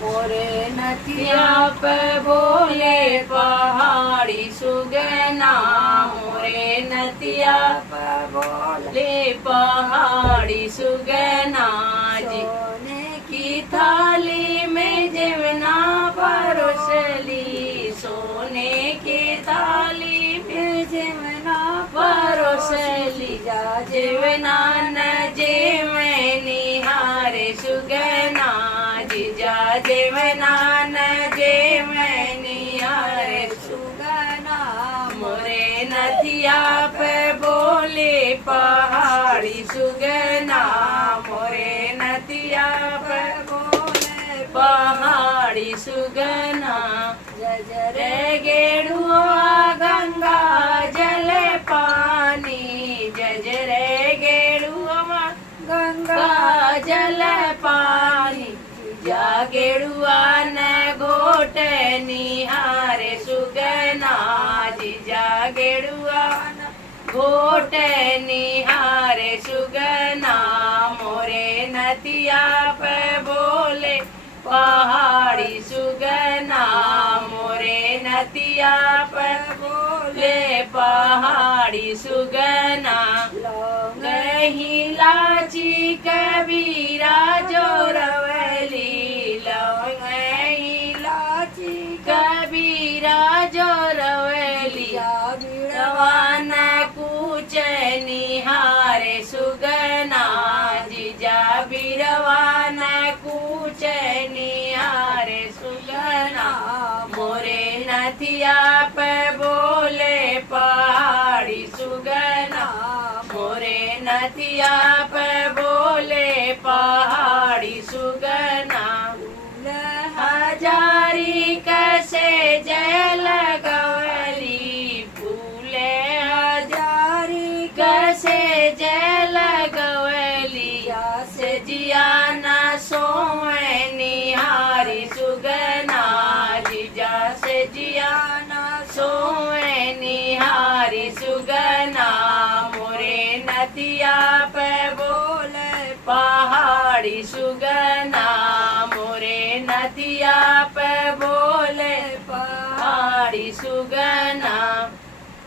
मोरे नथिया पे बोले पहाड़ी सुगना, मोरे नथिया पे बोले पहाड़ी सुगना जी। सोने की थाली में जेवना परोसली, सोने की थाली में जेवना परोसली, जा जेवना न जेवे निहारे सुगना जी, जा जेवना न जेवे निहारे सुगना, मोरे नथिया पे बोले पहाड़ी सुगना, मोरे नथिया पे बोले पहाड़ी सुगना। जजरे गेड़ुआ गंगा जल पानी, जजरे गेड़ुआ गंगा जल पानी, जा गेड़ुआ न घोट निहारे सुगना जी, जा गेड़ुआ न घोट निहारे सुगना, मोरे नथिया पे बोले पहाड़ी सुगना, मोरे नथिया पे बोले पहाड़ी सुगना। लौंग इलायची कबीरा जोरवली, लौंग इलायची कबीरा जोरवली, बिड़वान कूच निहारे सुगना जी, जा बिड़वान कूच निहारे सुगना, मोरे नथिया पे बोले पहाड़ी सुगना, मोरे नथिया पे बोले पहाड़ी सुगना। हजारी कैसे जय लगवली, फूले हजारी कैसे जय लगवली, से जिया न सोए निहारी सुगना जी, जा से जिया न सोए निहारी सुगना, मोरे नथिया पे बोले पहाड़ी सुगना, मोरे नथिया पे बोले पहाड़ी सुगना।